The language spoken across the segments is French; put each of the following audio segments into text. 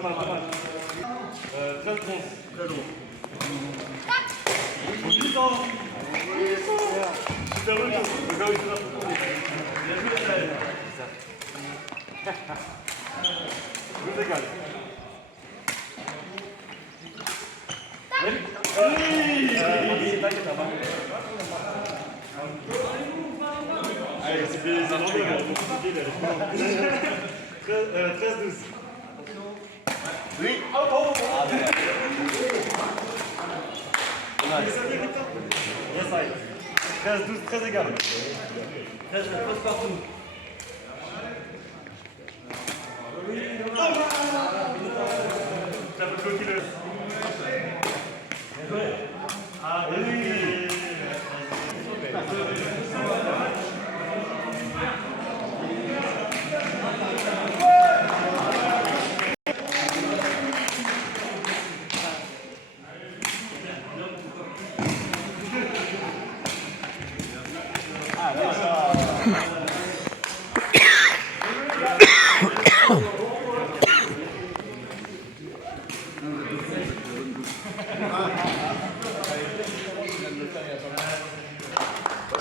pas mal, pas mal. 13-11. 13-11. Vite, hein. Super le jeu. Bien joué, Saël. Vous égale. Oui. Allez, c'est des Irlandais, on va compliquer là. 13-12. Oui. Oh, oh, oh. Yes, I. 13-12, très égal. 13 partout. Ça peut bloquer le... Ah oui.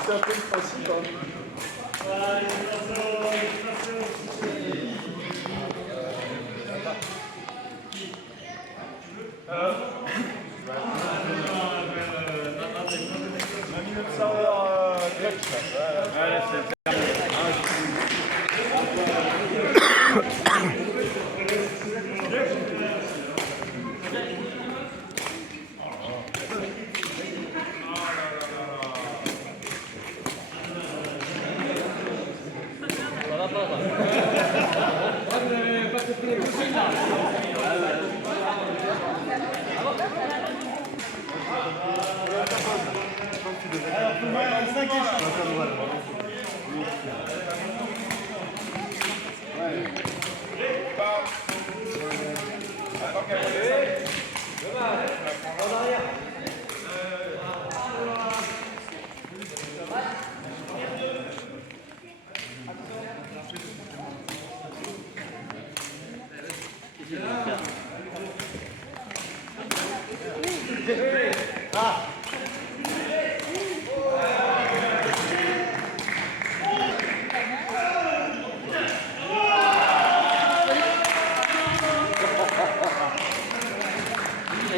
C'est un peu facile.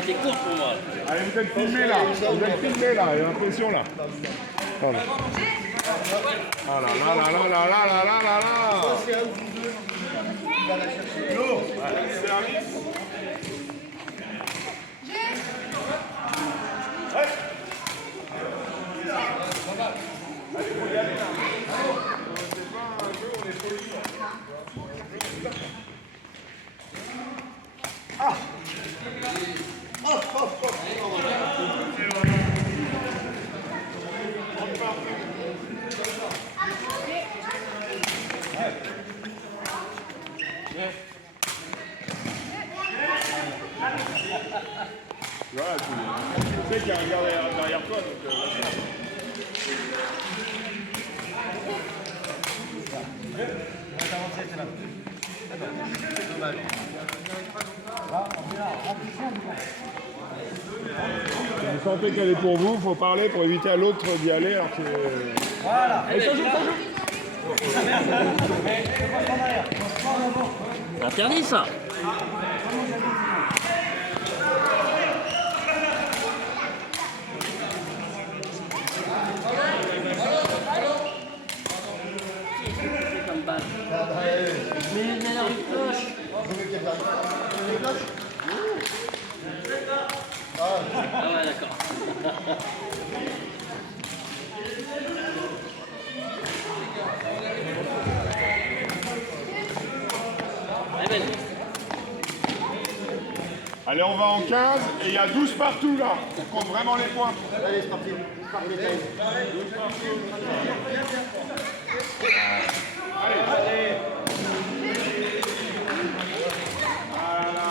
C'est court pour moi. Allez, vous êtes filmé là, il y a l'impression là. Voilà. Ah là là là là là là là là là là. Service. Allez, faut y aller là. C'est pas un jeu, on est poli. Ah. Voilà, tu sais qu'il y a un gars derrière toi, donc vous sentez qu'elle est pour vous, il faut parler pour éviter à l'autre d'y aller alors que... Voilà. Allez, ça joue, ça joue. Interdit ça. Mais il y a une cloche. Ah ouais, d'accord. Allez, on va en 15 et il y a 12 partout là. On compte vraiment les points. Allez, c'est parti. Allez. Voilà.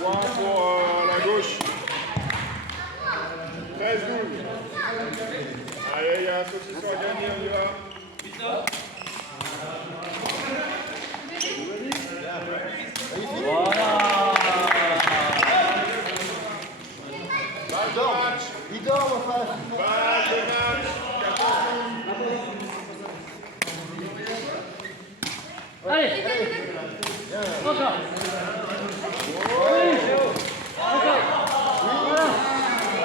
Point pour la gauche. 13-12. Allez, il y a un saucisson à gagner, on y va. Magnifique. Allez. Encore. Oui. Encore.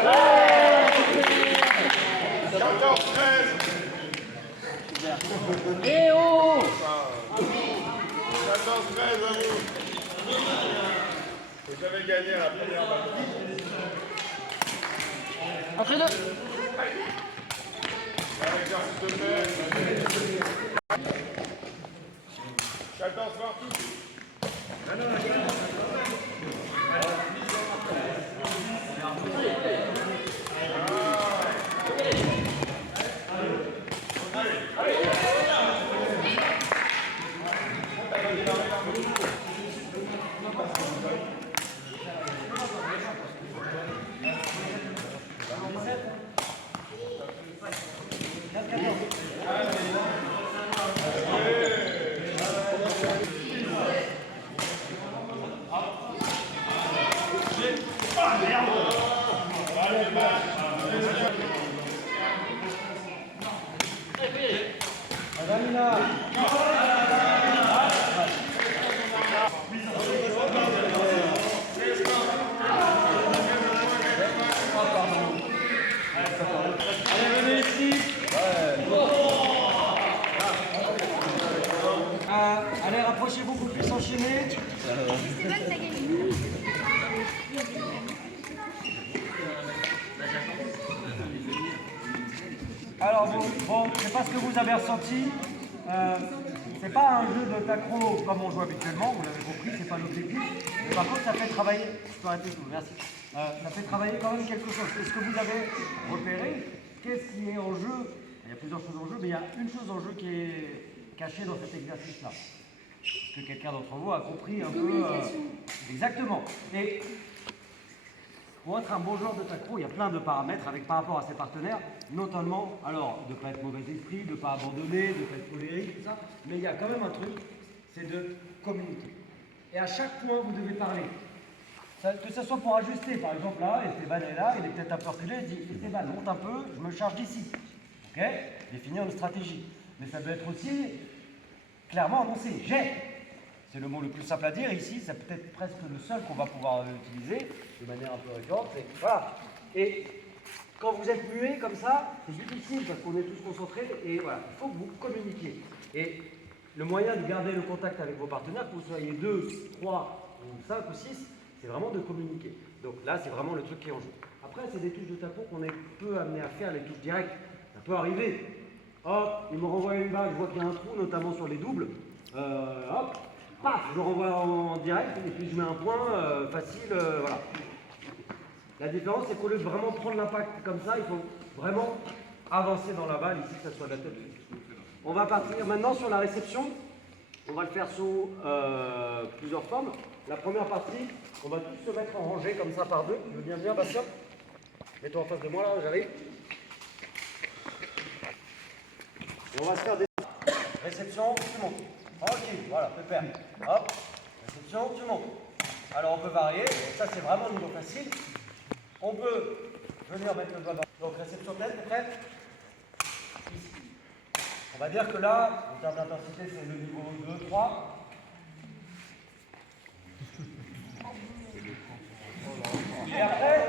Voilà. 14-13. Et oh. 14-13 à vous. Vous avez gagné la première balle. Entre deux. L'exercice de fait. 14-20. Allez, rapprochez-vous pour plus enchaîner. C'est bon, t'as gagné. Alors, bon, je ne sais pas ce que vous avez ressenti. C'est pas un jeu de tacro comme on joue habituellement, vous l'avez compris, c'est pas l'objectif. Mais par contre, ça fait travailler. Je peux arrêter tout, merci. Ça fait travailler quand même quelque chose. Est-ce que vous avez repéré qu'est-ce qui est en jeu? Il y a plusieurs choses en jeu, mais il y a une chose en jeu qui est cachée dans cet exercice-là. Est-ce que quelqu'un d'entre vous a compris un peu exactement. Et pour être un bon joueur de tacro, il y a plein de paramètres par rapport à ses partenaires, notamment, alors, de ne pas être mauvais esprit, de ne pas abandonner, de ne pas être colérique, tout ça, mais il y a quand même un truc, c'est de communiquer. Et à chaque point, vous devez parler. Que ce soit pour ajuster, par exemple là, Esteban est là, il est peut-être un peu reculé, il dit Esteban, monte un peu, je me charge d'ici. Ok? Définir une stratégie. Mais ça peut être aussi clairement annoncé. J'ai. C'est le mot le plus simple à dire ici, c'est peut-être presque le seul qu'on va pouvoir utiliser de manière un peu récurrente. Voilà. Et quand vous êtes muet comme ça, c'est difficile parce qu'on est tous concentrés et voilà, il faut que vous communiquiez. Et le moyen de garder le contact avec vos partenaires, que vous soyez 2, 3, ou 5 ou 6, c'est vraiment de communiquer. Donc là, c'est vraiment le truc qui est en jeu. Après, c'est des touches de tapo qu'on est peu amené à faire, les touches directes. Ça peut arriver. Hop, il me renvoie une balle, je vois qu'il y a un trou, notamment sur les doubles. Hop, paf, je renvoie en direct et puis je mets un point facile, voilà. La différence, c'est qu'au lieu de vraiment prendre l'impact comme ça, il faut vraiment avancer dans la balle, ici, que ça soit de la tête. On va partir maintenant sur la réception. On va le faire sous plusieurs formes. La première partie, on va tous se mettre en rangée comme ça par deux. Tu veux bien venir, Bastien? Mets-toi en face de moi, là, j'arrive. Et on va se faire des réception, tu montes. Tranquille, voilà, pépère. Hop, réception, tu montes. Alors on peut varier, ça c'est vraiment le niveau facile. On peut venir mettre le doigt dans. Donc réception tête, t'es prêt? Ici. On va dire que là, en termes d'intensité, c'est le niveau 2, 3. Et après,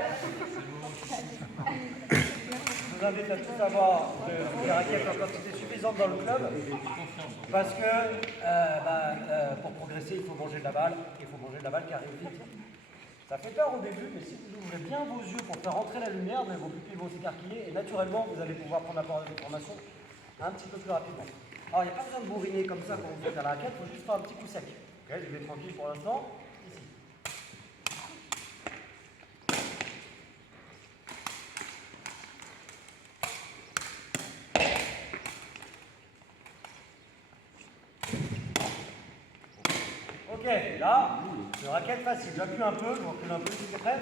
je vous invite à tous avoir des raquettes en quantité suffisante dans le club, parce que pour progresser, il faut manger de la balle, il faut manger de la balle qui arrive vite. Ça fait peur au début, mais si vous ouvrez bien vos yeux pour faire rentrer la lumière, vos pupilles vont s'écarquiller et naturellement, vous allez pouvoir prendre la part de l'information un petit peu plus rapidement. Alors, il n'y a pas besoin de bourriner comme ça quand vous faites à la raquette, il faut juste faire un petit coup sec. Ok, je vais tranquille pour l'instant. Ici. Ok, là, c'est une raquette facile. J'appuie un peu, je recule un peu, si c'est prêt.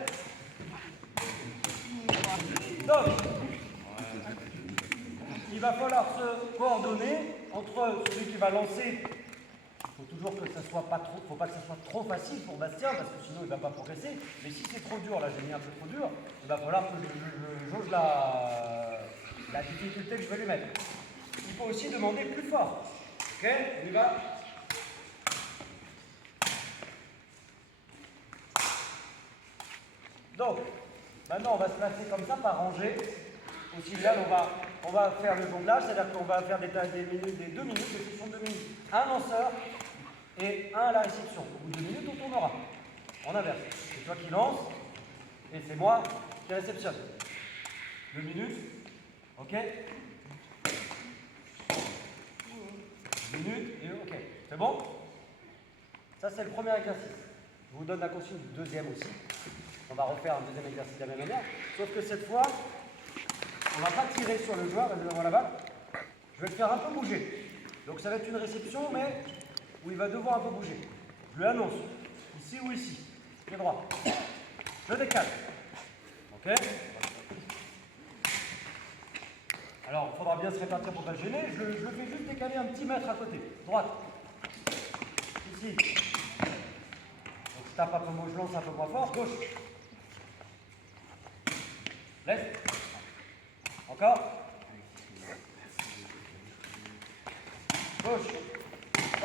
Donc, il va falloir se coordonner entre celui qui va lancer. Il faut toujours que ça soit pas trop, faut pas que ça soit trop facile pour Bastien parce que sinon il ne va pas progresser. Mais si c'est trop dur, là j'ai mis un peu trop dur, il va falloir que je jauge la difficulté que je vais lui mettre. Il faut aussi demander plus fort. Ok, on y va. Donc, maintenant on va se placer comme ça par rangée. Au cilial, on va faire le jonglage, c'est-à-dire qu'on va faire des 2 minutes, des sessions de 2 minutes. Un lanceur et un à la réception. Au bout de 2 minutes, on tournera. En inverse. C'est toi qui lance et c'est moi qui réceptionne. 2 minutes. Ok. 2 minutes et ok. C'est bon? Ça, c'est le premier exercice. Je vous donne la consigne du deuxième aussi. On va refaire un deuxième exercice de la même manière. Sauf que cette fois, on ne va pas tirer sur le joueur devant la balle. Je vais le faire un peu bouger. Donc ça va être une réception, mais où il va devoir un peu bouger. Je lui annonce, ici ou ici, pied droit. Je décale. Ok? Alors, il faudra bien se répartir pour ne pas se gêner. Je le fais juste décaler un petit mètre à côté. Droite. Ici. Donc je tape un peu, je lance un peu moins fort. Gauche. Laisse. Encore. Gauche.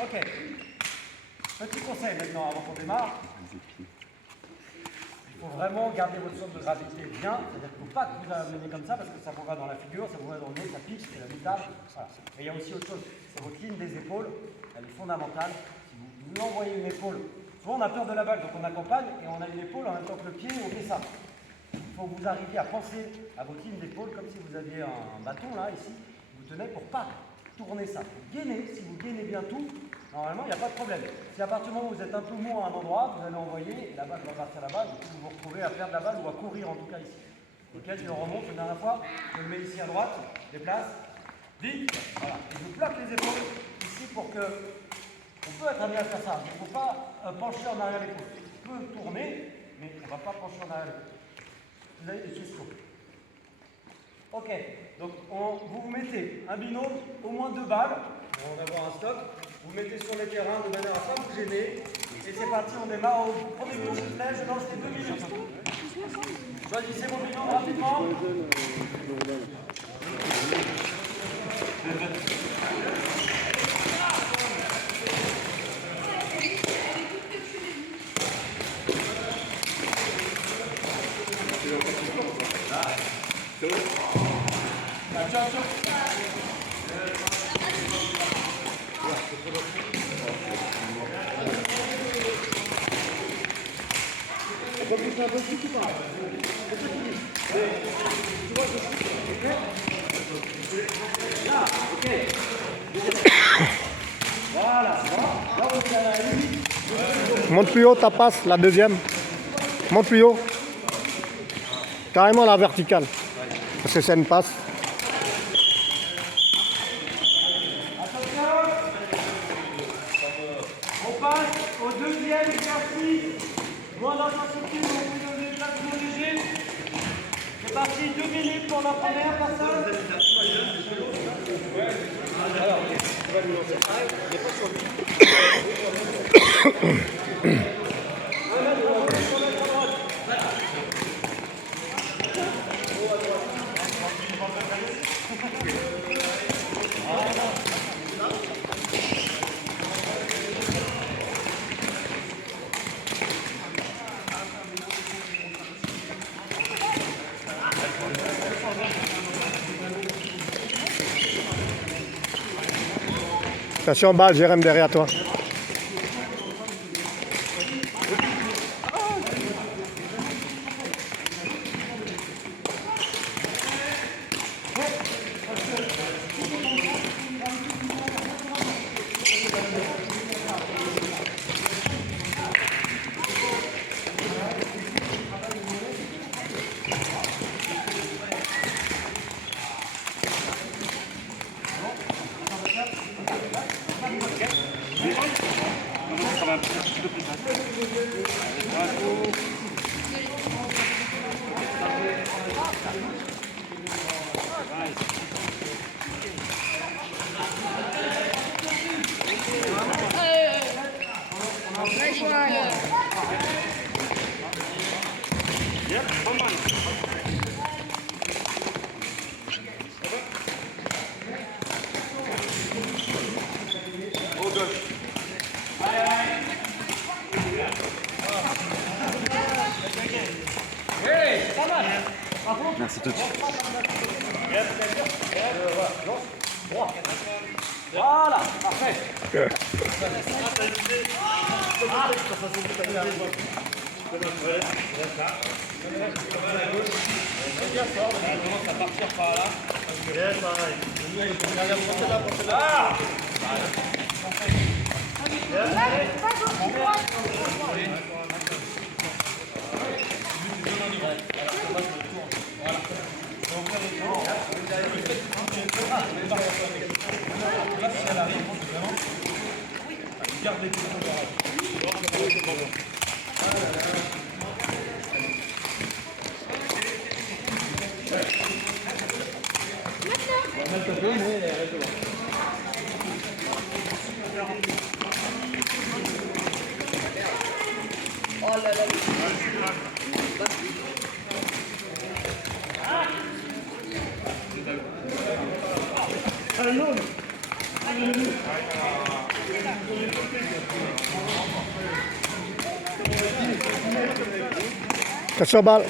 Ok. Petit conseil maintenant avant qu'on démarre. Il faut vraiment garder votre centre de gravité bien. C'est-à-dire qu'il ne faut pas que vous l'amenez comme ça parce que ça vous va dans la figure, ça vous va dans le nez, ça pique, c'est la moutarde. Voilà. Et il y a aussi autre chose. C'est votre ligne des épaules. Elle est fondamentale. Si vous envoyez une épaule, souvent on a peur de la balle, donc on accompagne et on a une épaule en même temps que le pied, on fait ça. Il faut que vous arriviez à penser à votre ligne d'épaule comme si vous aviez un bâton là, ici. Vous tenez pour pas tourner ça. Vous gainez, si vous gainez bien tout, normalement il n'y a pas de problème. Si à partir du moment où vous êtes un peu mou à un endroit, vous allez envoyer et la balle va partir là-bas, et vous vous retrouvez à perdre la balle ou à courir en tout cas ici. Ok, je le remonte une dernière fois, je le mets ici à droite, déplace, vite, voilà. Et je plaque les épaules ici pour que. On peut être amené à faire ça, il ne faut pas pencher en arrière l'épaule. On peut tourner, mais on ne va pas pencher en arrière l'épaule. Vous avez des questions? Ok, donc vous mettez un binôme, au moins 2 balles, pour en avoir un stock. Vous mettez sur les terrains de manière à ne pas vous gêner. Et c'est parti, on démarre au premier coup de sifflet, je lance les 2 minutes. Choisissez vos binômes rapidement. Monte plus haut ta passe, la deuxième. Monte plus haut. Carrément la verticale. Parce que c'est une passe. On passe au deuxième exercice. Moins d'intensité, beaucoup de déplacement léger. C'est parti, 2 minutes pour la première personne. Attention, balle, Jérém derrière toi. Merci tout de suite. Voilà, parfait. Attention balle.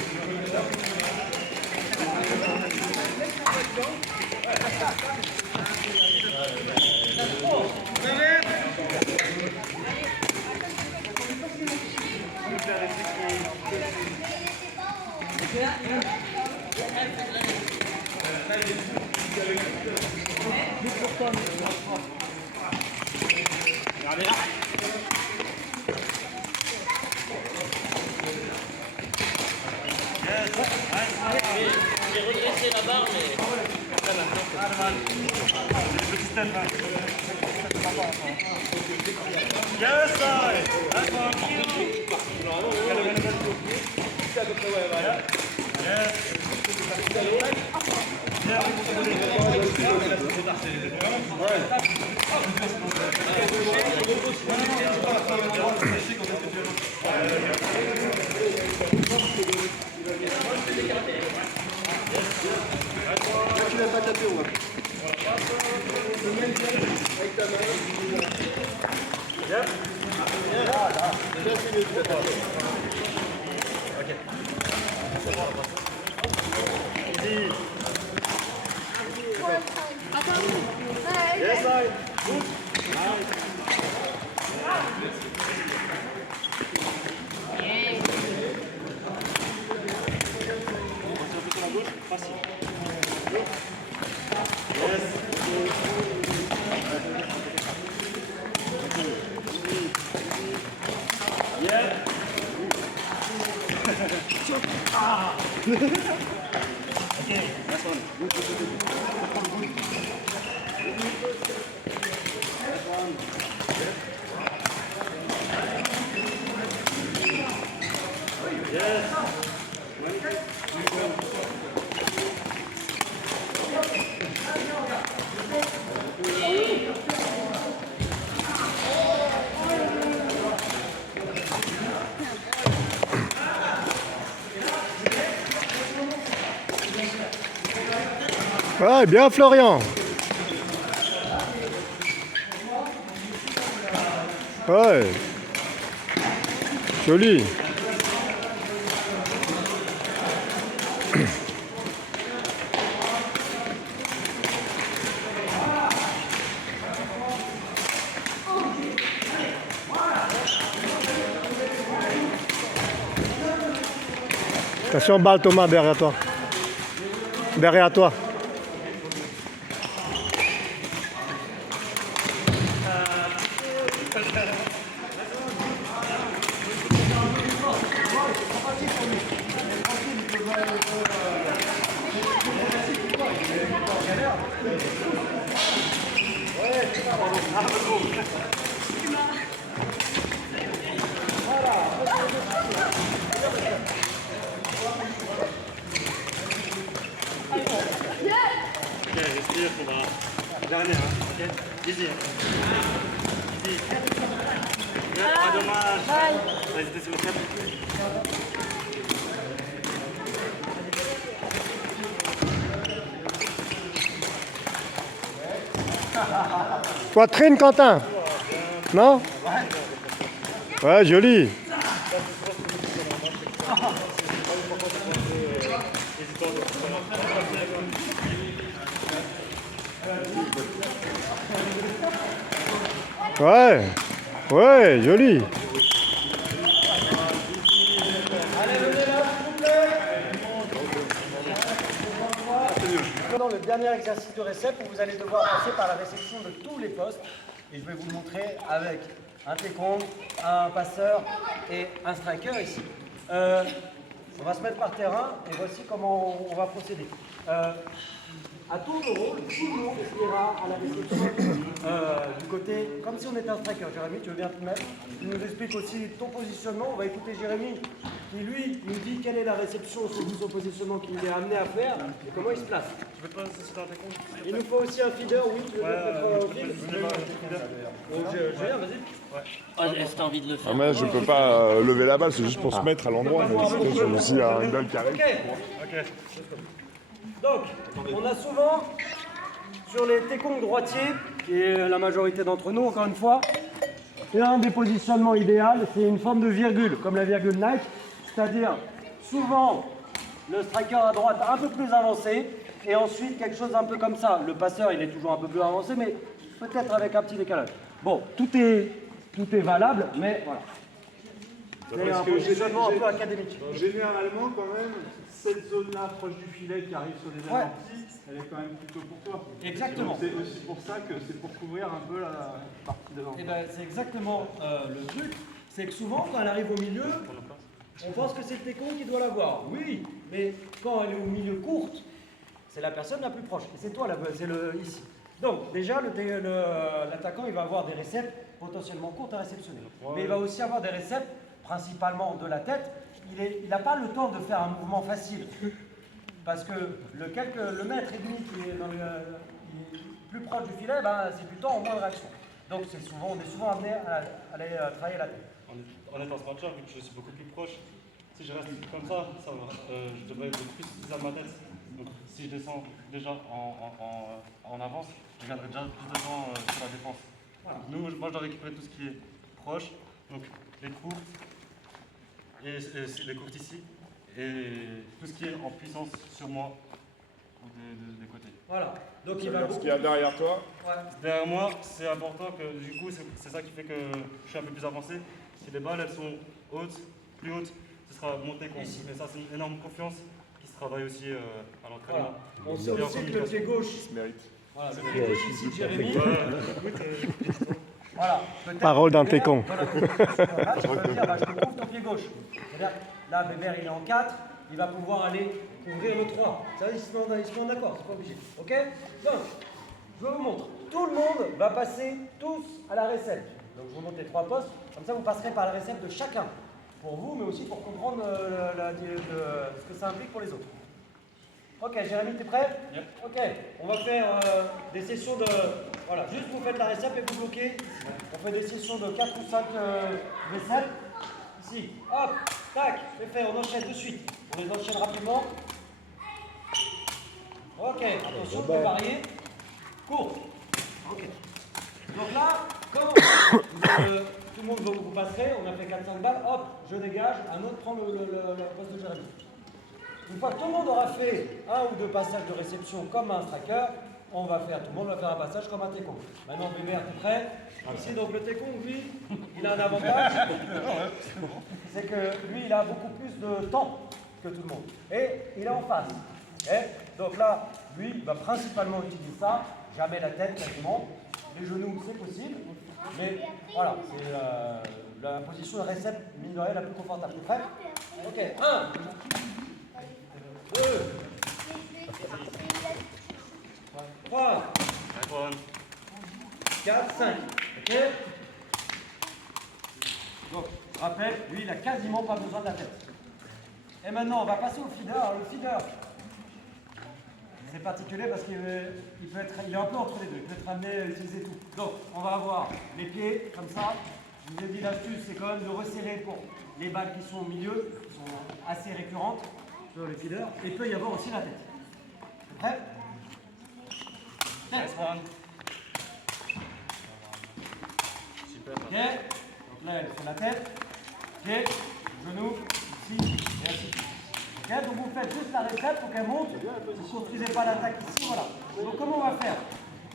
J'ai redressé la barre, mais. Yes, side. Yes, side. Ouais, bien Florian. Ouais. Joli. Attention balle Thomas derrière toi. Derrière toi. Ok, respire, on va. Dernière, hein, ok? Easy. Easy. Ah, dommage. Vas-y, t'es sur le cap. Poitrine Quentin. Non? Ouais, joli. N'hésite pas. Ouais, ouais, joli. Allez, venez là, s'il vous plaît. Maintenant, le dernier exercice de récep où vous allez devoir passer par la réception de tous les postes. Et je vais vous le montrer avec un taekwondo, un passeur et un striker ici. On va se mettre par terrain et voici comment on va procéder. À tour de rôle, tout le monde ira à la réception du côté, comme si on était un striker. Jérémy, tu veux bien te mettre? Tu nous expliques aussi ton positionnement. On va écouter Jérémy qui, lui, nous dit quelle est la réception selon son positionnement qu'il est amené à faire et comment il se place. Je vais pas c'est un décompte. Il nous faut aussi un feeder, oui, tu veux mettre au fil? Julien, vas-y. Est-ce que tu as envie de le faire? Ah, mais je peux pas lever la balle, c'est juste pour se mettre à l'endroit. Mais sinon, aussi, il y a une balle qui arrive. Ok. Donc, on a souvent, sur les taekwondo droitiers, qui est la majorité d'entre nous, encore une fois, un des positionnements idéaux, c'est une forme de virgule, comme la virgule Nike, c'est-à-dire souvent le striker à droite un peu plus avancé, et ensuite quelque chose un peu comme ça. Le passeur, il est toujours un peu plus avancé, mais peut-être avec un petit décalage. Bon, tout est valable, mais voilà. C'est un positionnement un peu académique. Généralement, quand même, cette zone-là, proche du filet qui arrive sur les amortis, elle est quand même plutôt pour toi. Exactement. Donc, c'est aussi pour ça que c'est pour couvrir un peu la partie devant. Et ben, c'est exactement le truc. C'est que souvent, quand elle arrive au milieu, on pense que c'est le taekwondo qui doit l'avoir. Oui, mais quand elle est au milieu courte, c'est la personne la plus proche. Et c'est toi, c'est ici. Donc, déjà, l'attaquant, il va avoir des récepts potentiellement courtes à réceptionner. Mais il va aussi avoir des récepts, principalement de la tête. Il n'a pas le temps de faire un mouvement facile. Parce que le mètre et demi qui est plus proche du filet, ben, c'est du temps en moins de réaction. Donc on est souvent amené à aller travailler la tête. En étant smatcher, vu que je suis beaucoup plus proche, si je reste comme ça va. Je devrais être plus à ma tête. Donc si je descends déjà en avance, je gagnerai déjà plus de temps sur la défense. Voilà. Moi je dois récupérer tout ce qui est proche, donc les courtes, et les courtes ici, et tout ce qui est en puissance sur moi ou des côtés. Voilà. Donc il va Ce qu'il y a derrière toi. Ouais. Derrière moi, c'est important que du coup, c'est ça qui fait que je suis un peu plus avancé. Si les balles elles sont hautes, plus hautes, ce sera monté contre. Et ça, c'est une énorme confiance qui se travaille aussi à l'entraînement. Voilà. On sait aussi que le pied gauche. Se mérite. Voilà, le pied gauche ici de Jérémy. Voilà. Parole d'un taekwondo. Voilà, je peux dire, je te couvre ton pied gauche. C'est-à-dire, là, Bébert, il est en 4, il va pouvoir aller ouvrir le 3. Ça, ils se mettent d'accord, c'est pas obligé. Ok? Donc, je vous montre. Tout le monde va passer tous à la récepte. Donc, je vous montre les 3 postes. Comme ça, vous passerez par la récepte de chacun. Pour vous, mais aussi pour comprendre ce que ça implique pour les autres. Ok, Jérémy, t'es prêt? Yep. Ok, on va faire des sessions de... Voilà, juste vous faites la récepte et vous bloquez. On fait des sessions de 4 ou 5 réceptes. Ici, hop, tac, c'est fait, on enchaîne de suite. On les enchaîne rapidement. Ok, attention, je vais varier. Court. Ok. Donc là, quand tout le monde vous passerez, on a fait 4-5 balles, hop, je dégage, un autre prend le poste de Jérémy. Une fois que tout le monde aura fait 1 ou 2 passages de réception comme un striker, tout le monde va faire un passage comme un taekwondo. Maintenant, Bébert, t'es prêt? Ici, donc le taekwondo, lui, il a un avantage, c'est que lui, il a beaucoup plus de temps que tout le monde. Et il est en face. Okay? Donc là, lui, il va principalement utiliser ça, jamais la tête, quasiment. Les genoux, c'est possible. Mais voilà, c'est la position de récepte, mine de rien, la plus confortable. T'es prêt? Ok, 1, 2, 3, 4, 5. Ok? Donc, rappel, lui, il n'a quasiment pas besoin de la tête. Et maintenant, on va passer au feeder. Alors, le feeder, c'est particulier parce qu'il est un peu entre les deux. Il peut être amené à utiliser tout. Donc, on va avoir les pieds, comme ça. Je vous ai dit, l'astuce, c'est quand même de resserrer pour les balles qui sont au milieu, qui sont assez récurrentes sur les feeders. Et il peut y avoir aussi la tête. Prêt? Tête. Super. Ok, donc là elle fait la tête, pied, genou, ici, et ainsi de suite. Ok, donc vous faites juste la récepte pour qu'elle monte, vous ne construisez pas l'attaque ici, voilà. Donc comment on va faire?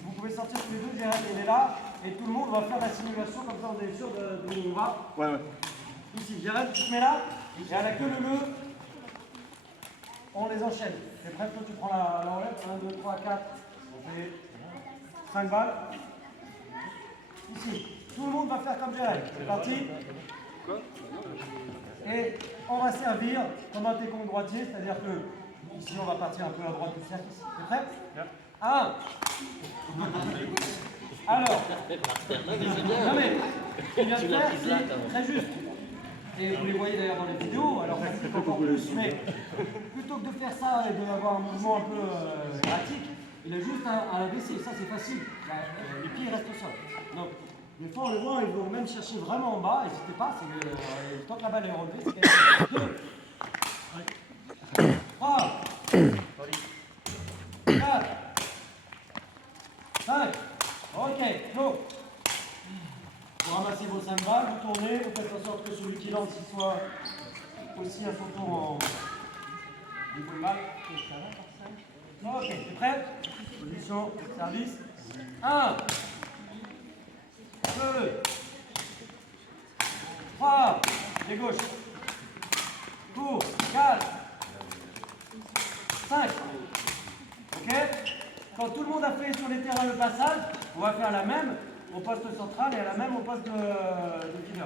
Vous pouvez sortir tous les deux, Jérémy il est là, et tout le monde va faire la simulation, comme ça on est sûr d'où on va. Ouais, ouais. Ici, Jared, tu te mets là, et à la queue leu, on les enchaîne. T'es prêt? Toi, tu prends la roulette. 1, 2, 3, 4. On fait 5 balles. Ici, tout le monde va faire comme Jared. C'est parti. Et on va servir comme un técon droitier, c'est-à-dire que ici, on va partir un peu à droite du cercle. T'es prêt? 1. Alors, non mais, ce qu'il vient de faire, c'est très juste. Et vous les voyez d'ailleurs dans les vidéos, alors ça c'est encore plus, mais plutôt que de faire ça et d'avoir un mouvement un peu erratique, il a juste à baisser, ça c'est facile. Les pieds restent au sol. Donc, des fois on les voit, ils vont même chercher vraiment en bas, n'hésitez pas, tant que la balle est relevée, c'est 2, 3, 4, 5, ok, go. Vous ramassez vos 5 balles, vous tournez, vous faites en sorte que celui qui lance il soit aussi à son tour en niveau de balle. Ok, t'es prêt? Position, service. 1, 2, 3, pied gauche. Tour, 4, 5. Ok? Quand tout le monde a fait sur les terrains le passage, on va faire la même au poste central et à la même au poste de killer.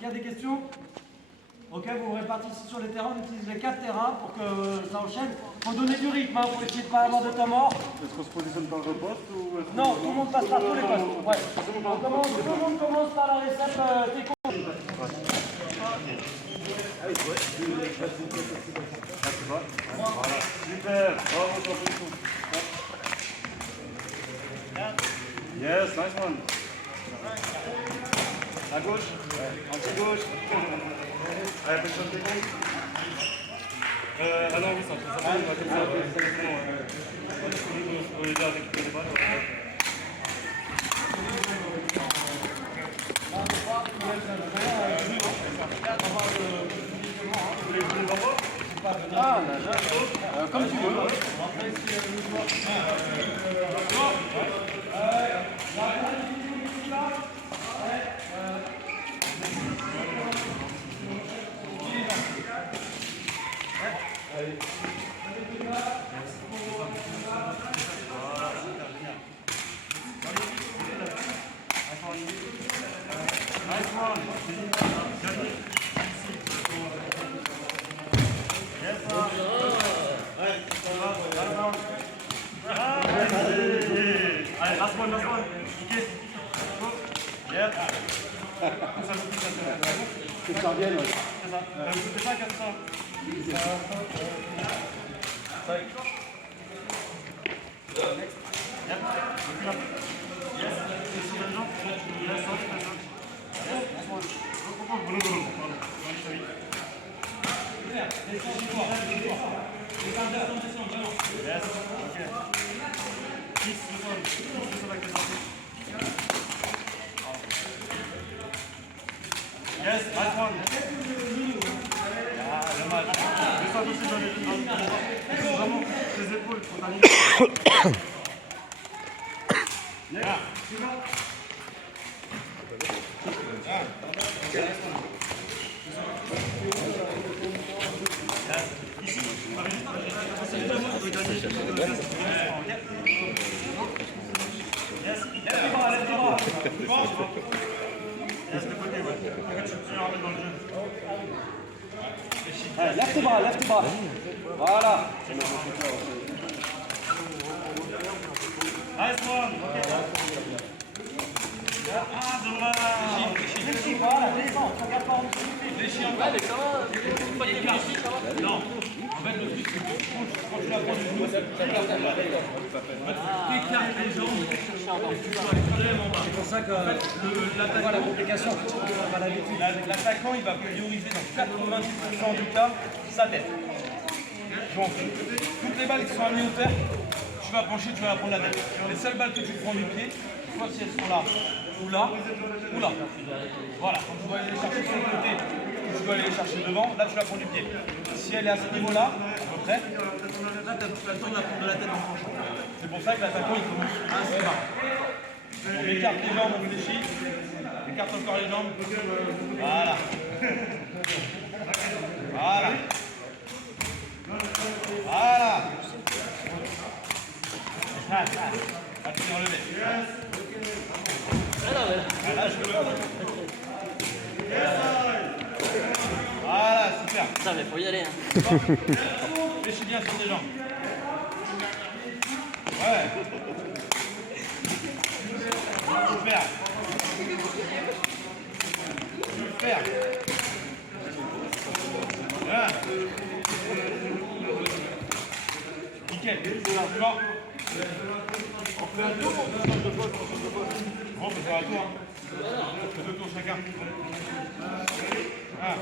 Il y a des questions? Ok, vous vous répartissez sur les terrains, on utilise les 4 terrains pour que ça enchaîne. Il faut donner du rythme, pour essayer de ne pas avoir de temps mort. Est-ce qu'on se positionne par le poste ou... Non, tout le monde passe par tous les postes. Ouais. Tout le monde commence par la réception técon. Voilà, super, bravo champion. Yes, nice one. À gauche, anti-gauche. Allez, position de técon. Ah non, oui, c'est un peu ça. On est déjà avec les balles. Comme tu veux. Allez, last one. Ok. Yeah. Que ça revienne, ouais. C'est ça. C'était ça, 400. Yep. Yes. Sur les jambes. Yes, off, yes, off. Yes, this one. Pardon. Yes, ok. Kiss, this one. Kiss avec les orteils. Yes, nice one. Ah, dommage. Descends aussi dans les vraiment les épaules pour t'aligner. Yeah. Lève tes bras. Voilà. Nice one. Ok. Ah, dommage. Réfléchis, voilà, descends, tu regardes pas en dessous du pied. Réfléchis encore. mais ça va. Non. En fait, le truc, c'est que quand tu la prends du genou, tu écartes les jambes et tu dois aller vraiment bas. C'est pour ça que l'attaquant, la complication, pas l'habitude. L'attaquant, il va prioriser dans 90% du cas sa tête. Donc, toutes les balles qui sont amenées au terre, tu vas pencher, tu vas prendre la tête. Les seules balles que tu prends du pied, soit si elles sont là, ou là, ou là. Voilà, quand tu dois aller les chercher sur le côté, ou tu dois aller les chercher devant, là tu la prends du pied. Si elle est à ce niveau-là, à peu près, là tu as le temps de la prendre de la tête en penchant. C'est pour ça que l'attaquant il commence assez bas. On met écarte les jambes, on fléchit. Écarte encore les jambes. Voilà. Voilà. Voilà. Appuyez relevé. Voilà, je le. Voilà, super. Ça, mais faut y aller. Hein. Fléchis bien sur tes jambes. Ouais. Super. Super. Voilà. Nickel. C'est bon. On fait un tour, on fait deux fois. Bon, on peut faire un tour. On fait 2 tours chacun. Ah.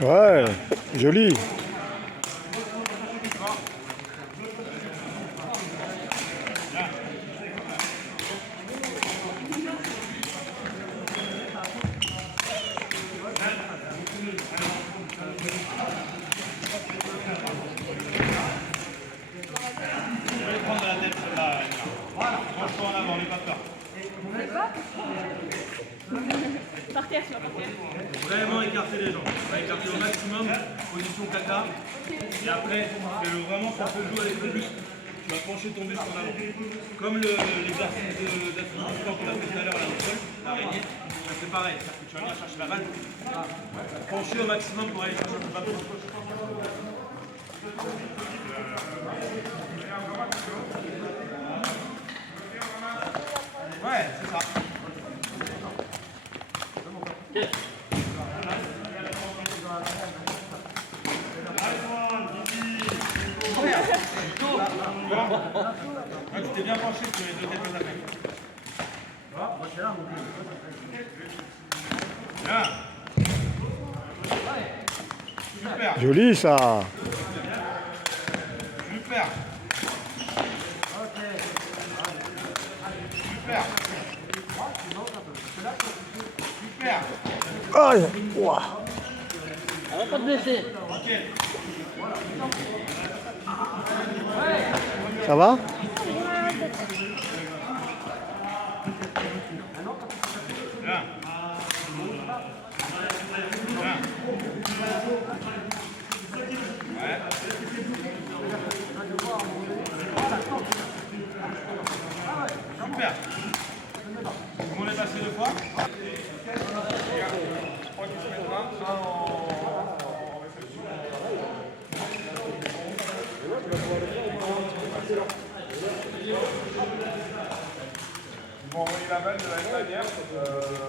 Ouais, joli. Prendre la tête, celle-là. Voilà. Franchement, en avant, n'aie pas peur. Par terre, tu vas par terre. Vraiment écarter les jambes. On va écarter au maximum, position caca. Et après, fais-le vraiment, ça peut jouer avec le buste. Tu vas pencher ton buste en avant. Comme l'exercice d'assoupissement qu'on a fait tout à l'heure à la sol, l'araignée. C'est pareil, c'est-à-dire que tu vas venir chercher la balle. Pencher au maximum pour aller chercher le ballon. Ouais, c'est ça. Ah, tu t'es bien penché sur les 2 têtes de la tête. Bien. Super. Joli ça. Super. Super. Super. Aïe. Ouah. On va pas te blesser. Ok. Ça va? Bien. Bien. Ouais. Super. On est passé 2 fois. Ils vont envoyer la balle de la même manière.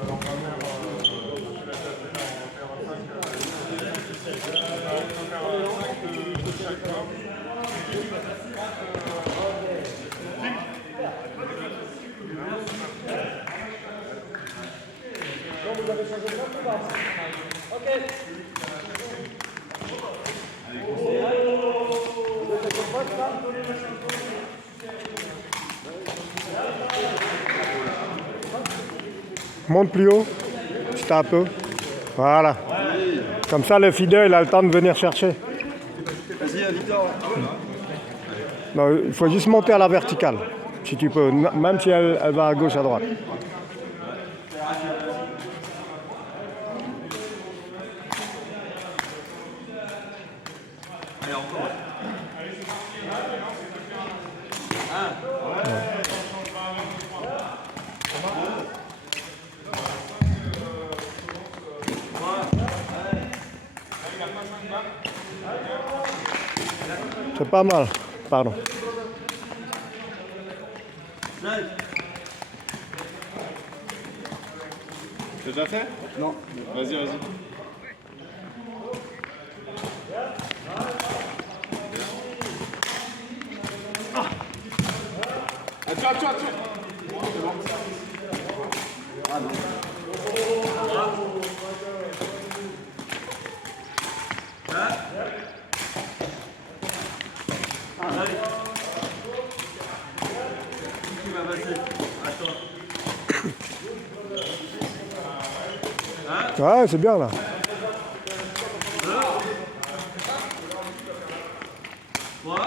On va faire un 5 de chaque corps. Vous avez changé de place ou pas? Ok. Monte plus haut, juste un peu. Voilà. Comme ça, le feeder, il a le temps de venir chercher. Vas-y, Victor. Non, il faut juste monter à la verticale, si tu peux, même si elle va à gauche, à droite. Allez, encore. C'est pas mal. Pardon. C'est déjà fait? Non. Vas-y, vas-y. Attention. Qui va passer? Attends. Ouais, c'est bien là. 3, 4,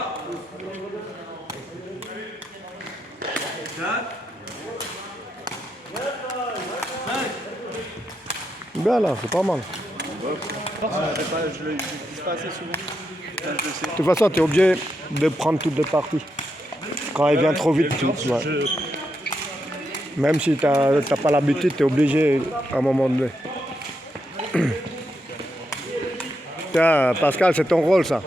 5. Bien là, c'est pas mal. Je l'utilise pas assez souvent. De toute façon, tu es obligé de prendre toutes les parties. Quand elle vient trop vite, tu vois. Même si tu n'as pas l'habitude, tu es obligé à un moment donné. Tiens, Pascal, c'est ton rôle, ça.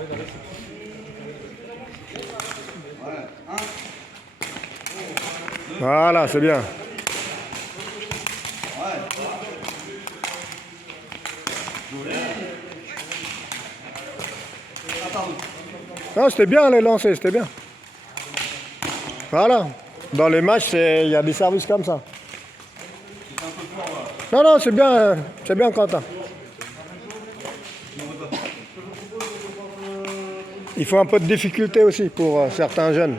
Voilà, c'est bien. Non, c'était bien les lancers, c'était bien. Voilà. Dans les matchs, il y a des services comme ça. Non, c'est bien Quentin. Il faut un peu de difficulté aussi pour certains jeunes.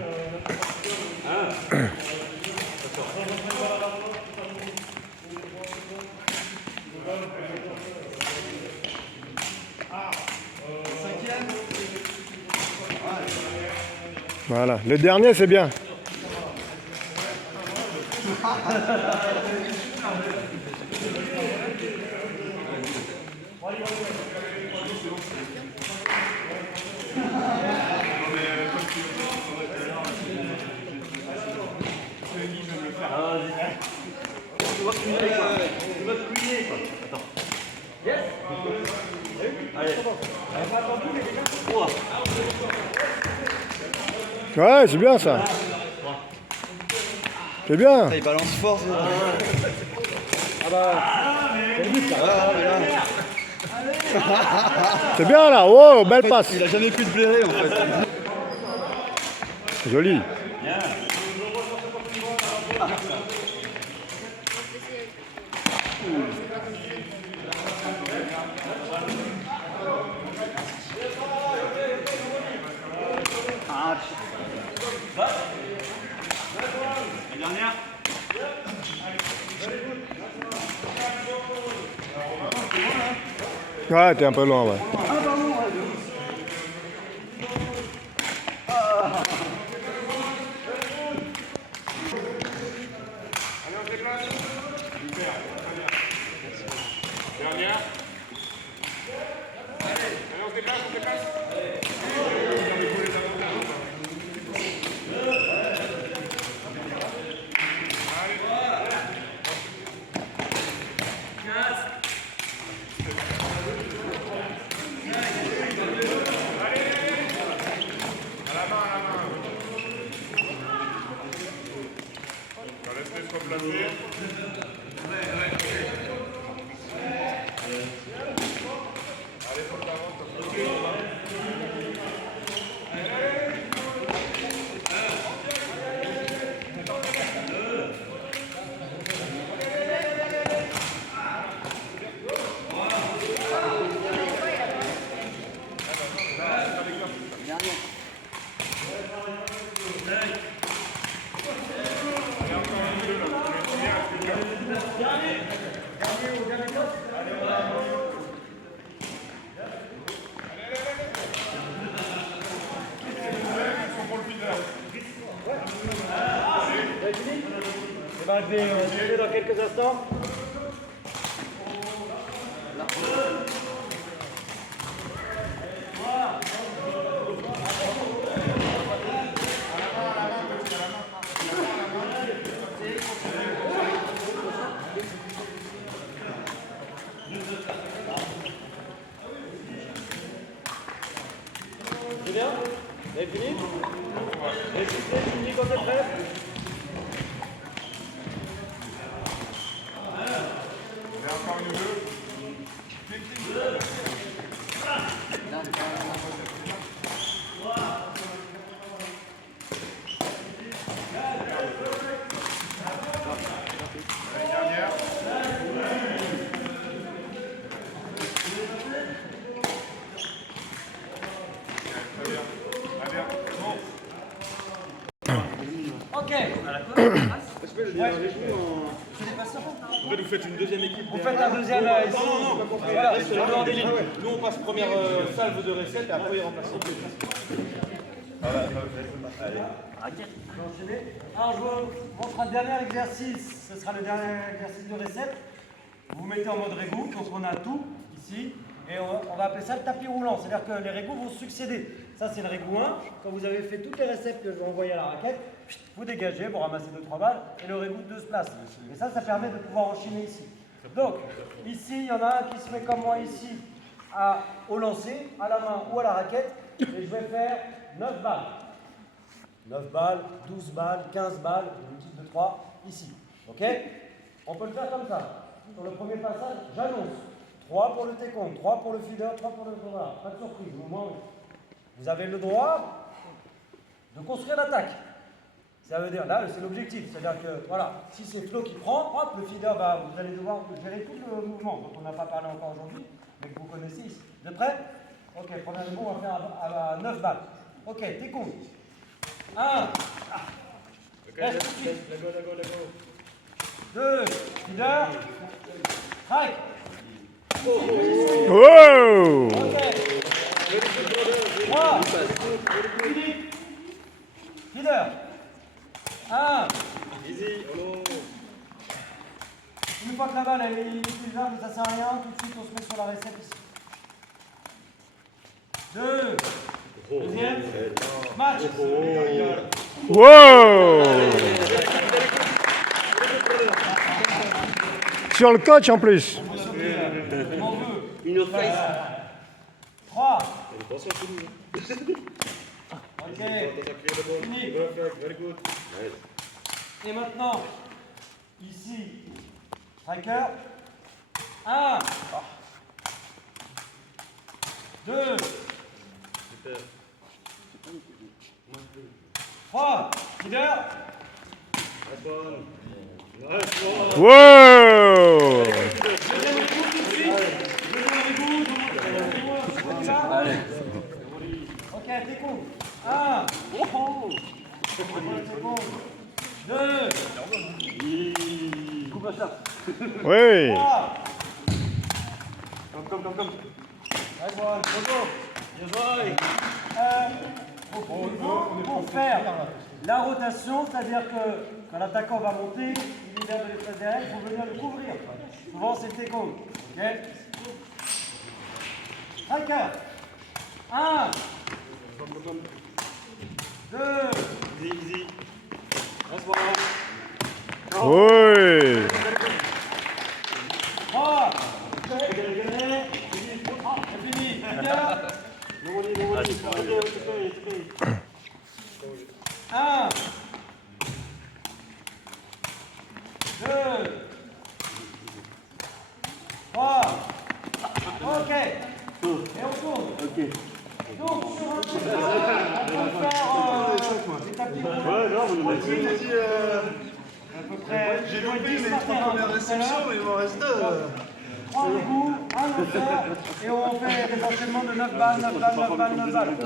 Voilà, le dernier c'est bien. Ouais, c'est bien ça. C'est bien. Il balance fort. C'est bien là. Oh, belle passe. Il a jamais pu te blairer en fait. Joli. La dernière. Ouais, t'es un peu loin, ouais. Je vais jouer dans quelques instants. C'est bien? Vous avez fini? tu me dis quand t'es prêt. Et encore une deux. Allez, dernière. Très bien. Allez, bon. Ok. Vous faites une deuxième équipe. Vous faites un deuxième ici. Voilà. Nous on passe première salve de recettes et après il remplace. Alors je vous montre un dernier exercice. Ce sera le dernier exercice de recette. Vous vous mettez en mode régou, donc on a tout ici. Et on va appeler ça le tapis roulant. C'est-à-dire que les régous vont succéder. Ça c'est le régou 1. Quand vous avez fait toutes les recettes que je vais envoyer à la raquette, vous dégagez, vous ramassez 2-3 balles et le régou 2 se place. Et ça permet de pouvoir enchaîner ici. Donc ici, il y en a un qui se met comme moi ici au lancer, à la main ou à la raquette. Et je vais faire 9 balles. 9 balles, 12 balles, 15 balles, une multiple de 3 ici. Ok? On peut le faire comme ça. Sur le premier passage, j'annonce 3 pour le take-home, 3 pour le feeder, 3 pour le voilà. Pas de surprise. Au moins, vous avez le droit de construire l'attaque. Ça veut dire, là, c'est l'objectif. C'est-à-dire que, voilà, si c'est Flo qui prend, hop, le feeder, vous allez devoir gérer tout le mouvement dont on n'a pas parlé encore aujourd'hui, mais que vous connaissez ici. Vous êtes prêts? Ok, premier niveau, on va faire à 9 balles. Ok, take-home. 1. Reste tout de suite. 2. Feeder. Strike. Wow! Ok. 3. Philippe. Feeder. 1. Une fois que la balle elle est utilisable, ça sert à rien, tout de suite on se met sur la recette ici. 2. Deuxième. Match. Wow! Sur le coach en plus. On veut. Une autre face. 3. Ok. Fini. Et maintenant, ici, striker. 1. 2. 3. Leader. Wow! Ok, t'es con. 1. 2. Coupe la chape. Oui. 3. Comme. Allez, voilà, pour faire la rotation, c'est-à-dire que quand l'attaquant va monter, il libère de l'espace derrière, il faut venir le couvrir. Souvent, c'est tes comptes. Ok? Striker. 1. 2. Oui. 3. C'est fini. Leader. 1. 2. 3. Ok. Et on tourne. Donc, sur un coup, on peut faire des tapis roulants. À peu près. J'ai loupé mes 3 premières réceptions, mais il m'en reste 2. 3 égouts, un lanceur, et on fait des enchaînements de 9 balles, 9 balles, 9 balles, 9 balles.